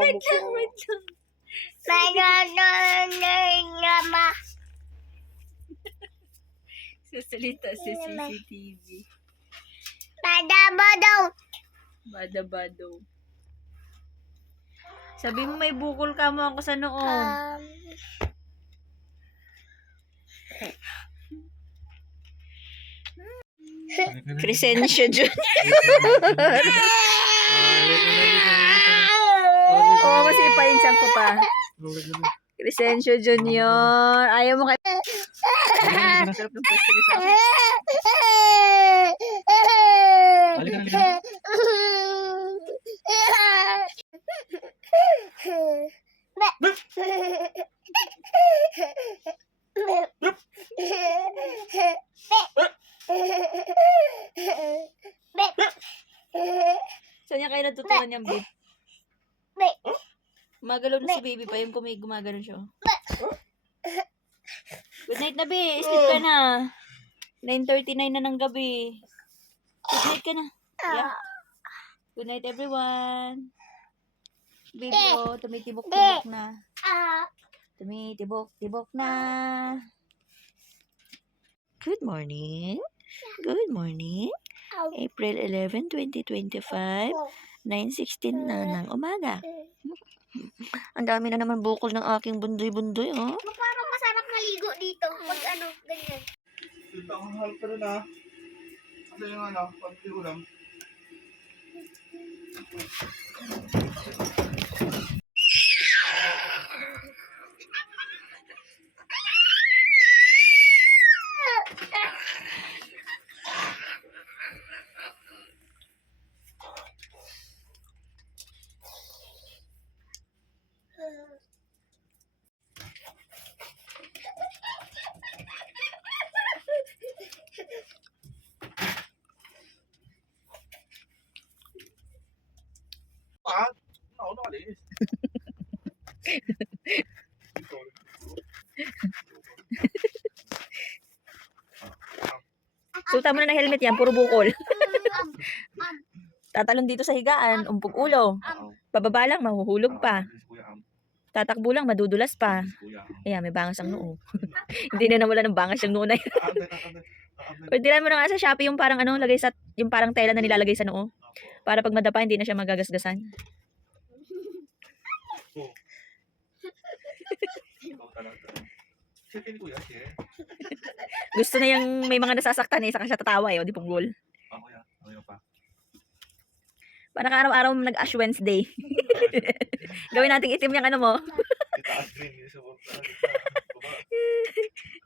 Wait lang, wait lang. Sasalita sa CCTV. Bada-bado. Sabi mo may bukol ka mo ako sa noo. Crescencio Junior. Oo, masipain siyang ko pa. Crescencio Junior. Ayaw mo kay... Sarap ng pwesto niya sa akin. Saan niya kayo natutunan niyang babe? Magalaw na si baby pa yung gumagano siya. Good night na be. Sleep ka na. 9:39 na ng gabi. Good night ka na. Yeah. Good night everyone. Baby ko, tumitibok-tibok na. Tumitibok-tibok na. Good morning. Good morning. April 11, 2025. 9:16 na ng umaga. Ang dami na naman bukol ng aking bundoy-bundoy, oh. Parang masarap maligo dito pag ganyan. Dito ang mahal pa rin, ah. Ano yung pag-ulam? Ako nakalis. Suta mo na ng helmet yan, puro bukol. Tatalon dito sa higaan, umpog ulo. Pababa lang, mahuhulog pa. Tatakbo lang, madudulas pa. Ayan, may bangas ang noo. Hindi na nawala ng bangas yung noo na yun. Orderan mo na nga sa Shopee yung parang lagay sa, yung parang tela na nilalagay sa noo. Para pag madapa, hindi na siya magagasgasan. Gusto na yung may mga nasasaktan saka siya tatawa di punggol. Parang araw-araw mo nag-Ash Wednesday. Gawin natin itim yung mo. Itaas green yun sa baba.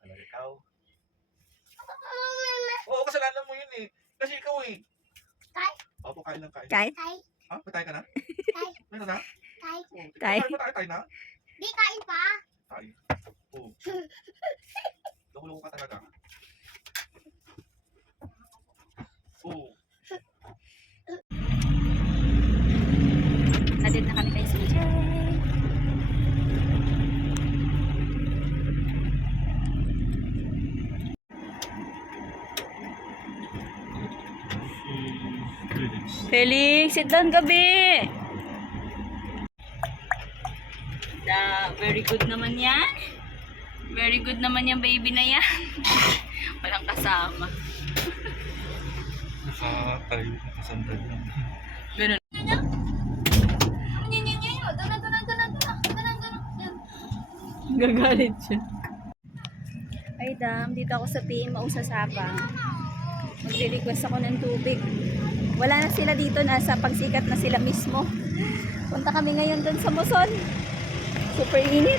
Ikaw. Oo, kasalanan mo yun eh. Kasi ikaw eh. Tay? Opo, kain lang kain. Kain? Tay? Ha? Patay ka na? Tay? Meron na? Tay? Tay? Patay na? Di, kain pa. Kain. Oo. Loko-loko ka talaga. Oo. Natin na kami kay CJ. Felix, sit down gabi. Very good naman yan. Very good naman yung baby na yan. Walang kasama. Nakatayo, nakasandal lang. Ganun. Gagalit siya. Ay dam, dito ako sa PMO sa Sabang. Magre-request ako ng tubig. Wala na sila dito, nasa pagsikat na sila mismo. Punta kami ngayon dun sa Muson. Super init.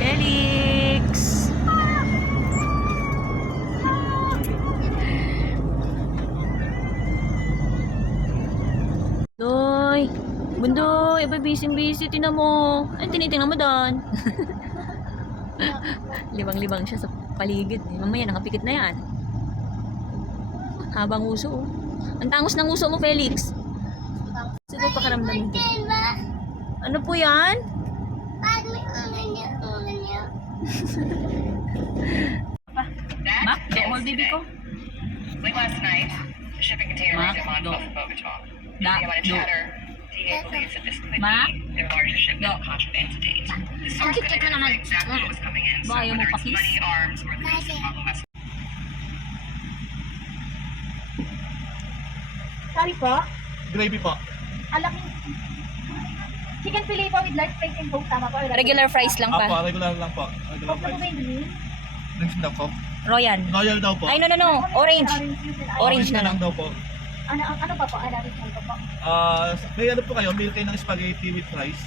Felix! Doy! Bundoy! Iba busy-busy. Tinan mo. Ay, tinitingnan mo doon. Libang-libang siya sa paligid. Mamaya, nakapikit na yan. Habang uso. Ang tangos ng uso mo, Felix. Sino pakaramdam mo? Ano po yan? Mak, mo baby ko. Late last night, shipping container Mac, item on do. Bogota. Da, About a do. chatter, DEA believes that this could Mac, be their largest shipment of contraband to date. The source cute couldn't naman. say exactly what was coming in, so Ba, ayaw mo whether it's pakis? money, arms, or the use of Pablo Escobar. Sorry po. Gravy po. Alaki. Chicken fillet po with large fries and coke. Tama po. Regular fries lang Apo, pa. regular lang po. Regular Coke na po ba price. yung drink? Drinks daw po. Royal. Royal daw po. Ay, no. Orange. Orange na lang. daw po. Ano pa po? Ano rin po po? May ano po kayo, meal kayo ng spaghetti with rice.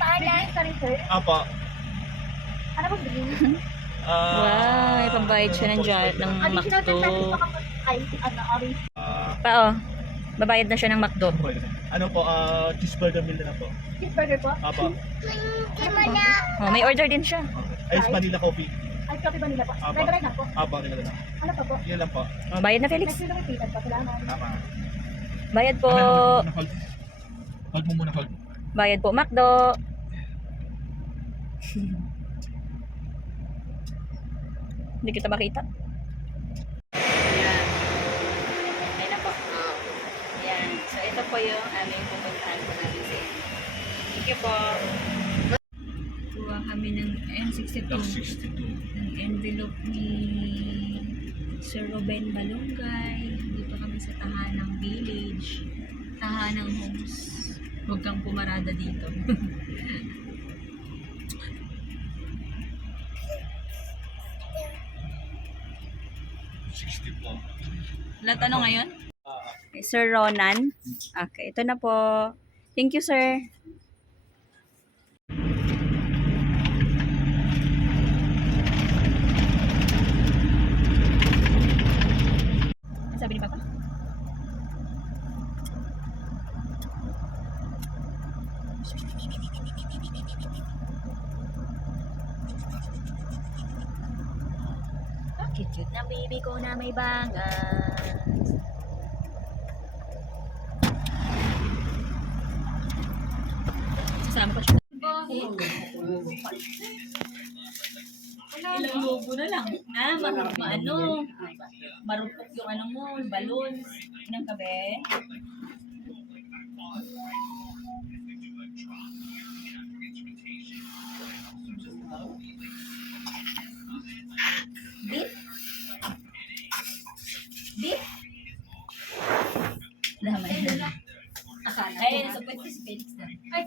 Paalan. Sorry sir. Apo. Ano po drink? Wow, may pambayad siya ng Additional McDo. 10 pesos pa kapag orange. Pa, babayad na siya ng McDo. Ano po, cheeseburger meal na lang po. Cheeseburger po. Apo. Oh, may order din siya. Ice vanilla coffee. Ay, coffee ba nila po? Apo. Red na po. Apo, nila lang. Ano pa po? Yan lang po. Oh, bayad na, Felix. Next week na repeated po. Salamat. Tama. Bayad po. Hold. Hold mo muna, hold. Bayad po, McDo. Hindi kita makita. Ayan. Ayan na po. Ayan. So, ito po yung aming pupuntahan po natin sa inyo. Thank you po. Kuha kami ng M62. Ng envelope ni Sir Ruben Balongay. Dito kami sa Tahanang Village. Tahanang Homes. Huwag kang pumarada dito. Lahat ano ngayon? Okay, Sir Ronan. Okay, ito na po. Thank you, sir. Ano sabi ni Papa? Cute na baby ko na may bangas. Sasama ko siya. Ilang lobo na lang. Marupok yung ano mo, balloons. Inang kabe. Beef? Beef? Damay na. Ay, so pwede si Felix na. Ay!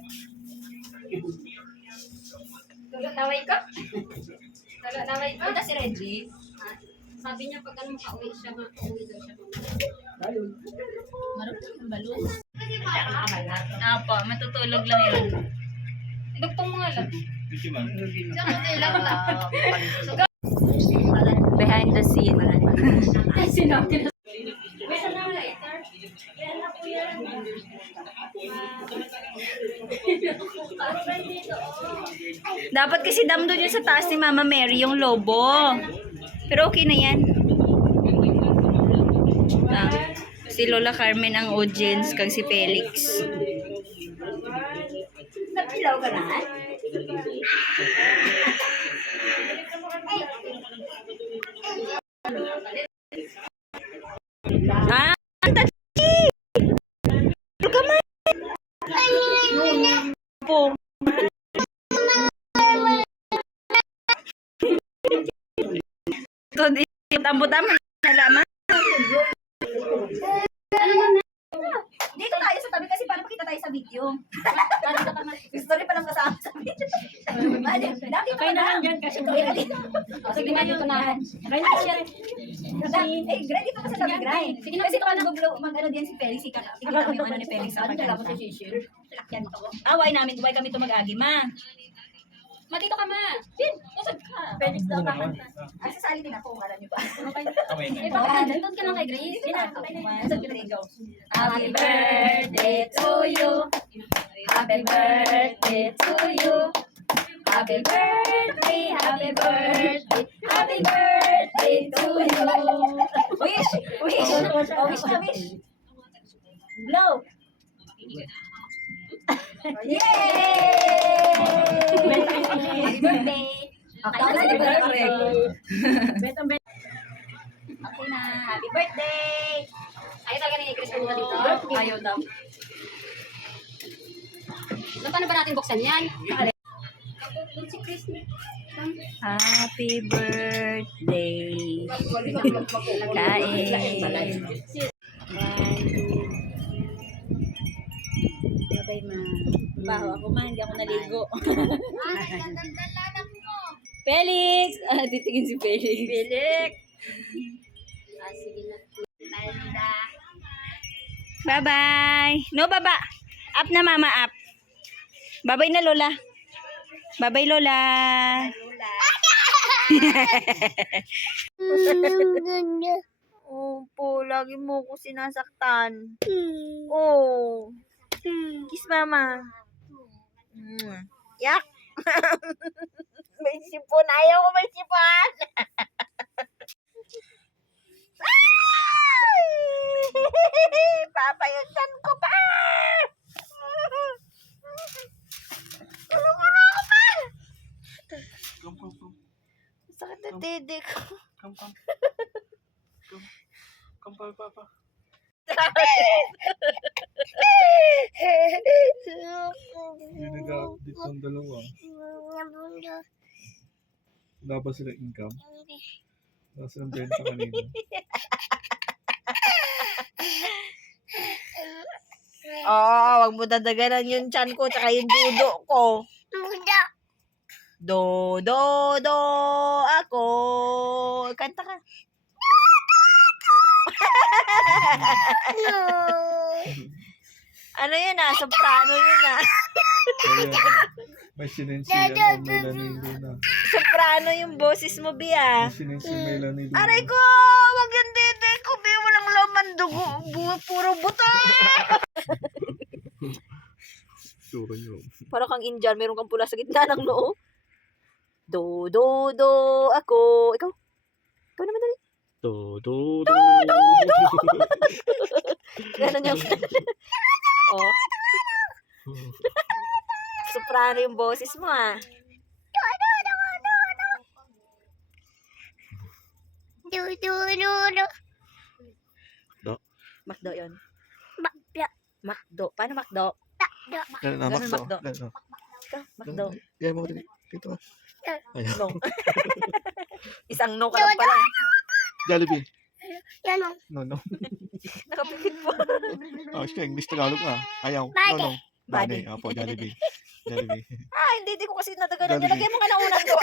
Naway ko? Naway ko? Punta si Reggie. Sabi niya pag ano makauwi siya, makauwi daw siya. Marupok yung balloons. Apo, matutulog lang yun. Dugtong mga lang. Diyan ko lang lang. Behind the scene. Ay, sinabi na. Dapat kasi dam doon yun sa taas ni Mama Mary, yung lobo. Pero okay na yan. Si Lola Carmen ang audience, kag si Felix. Napilaw ka na? Ah, tachi! Come on! Po. Ito, tambot-tambot na lamang. Dito tayo sa tabi kasi para makita tayo sa video. Gusto rin palang kasama sa video. Okay na lang dyan kasi sige na dito na. Eh, Gray, dito ka sa tabi, Gray. Kasi ito ka mag-ano din si Felix. Ikita mo yung ano ni Felix sa pagkanta. Away namin, duway kami ito mag-agi, ma. Matito ka, ma. Din, usad ka. Felix daw kakanta. Ay, sasali din ako, alam niyo ba? Eh, baka nandun ka lang kay Grace. Usad ka na, go. Happy birthday to you. Happy birthday to you. Happy birthday, happy birthday, happy birthday to you. Wish, wish, oh, wish na wish. Blow. Yay! Happy birthday. Okay, happy birthday. Okay na, happy birthday. Ay, Ayaw daw. Paano ba natin buksan yan? Si Chris. Happy birthday. Kain. Bye, ma. Baho ako man, hindi ako naligo. Felix! Titigin si Felix. Felix! Sige na. Bye-bye. No, baba. Up na, mama, up. Bye-bye na, Lola. Bye-bye, Lola. Opo, lagi mo ko sinasaktan. Oh. Kiss, mama. Yak. May sipon. Ayaw ko may sipon. Papayutan ko pa. Tulungan mo ako pa. Come. Sakit na tede ko. Come. Come, Papa. Yung nag-update ng dalawa. Wala ba sila income? Wala silang benta kanina. Wag mo dadaganan yung tiyan ko tsaka yung dudo ko. Do, ako. Kanta ka. Ano yun soprano yun Kaya, may sinensiyan ang Melanie Luna. Soprano yung boses mo, Bia. May sinensiyan Melanie Luna. Aray ko, wag yung dede ko, Bia. Walang laman dugo. Puro buto. Sura nyo. Para kang Indian, meron kang pula sa gitna ng noo. Do, ako. Ikaw? Ikaw naman dali. Do. Ganon yung... oh. Soprano yung boses mo, Do. Makdo yun. Makdo. Paano makdo? Ganun na, Ganun, Makdo. Makdo. Ganun. Ikaw, makdo. Yan mo dito. Dito ka. Ayan. No. Isang no ka lang pala. Jollibee. Yan o. No. Nakapikit po. Siya, English Tagalog ka. Ayaw. No. Bade. Apo, Jollibee. Hindi ko kasi natagalan. Jollibee. Nilagay mo nga na unang doon.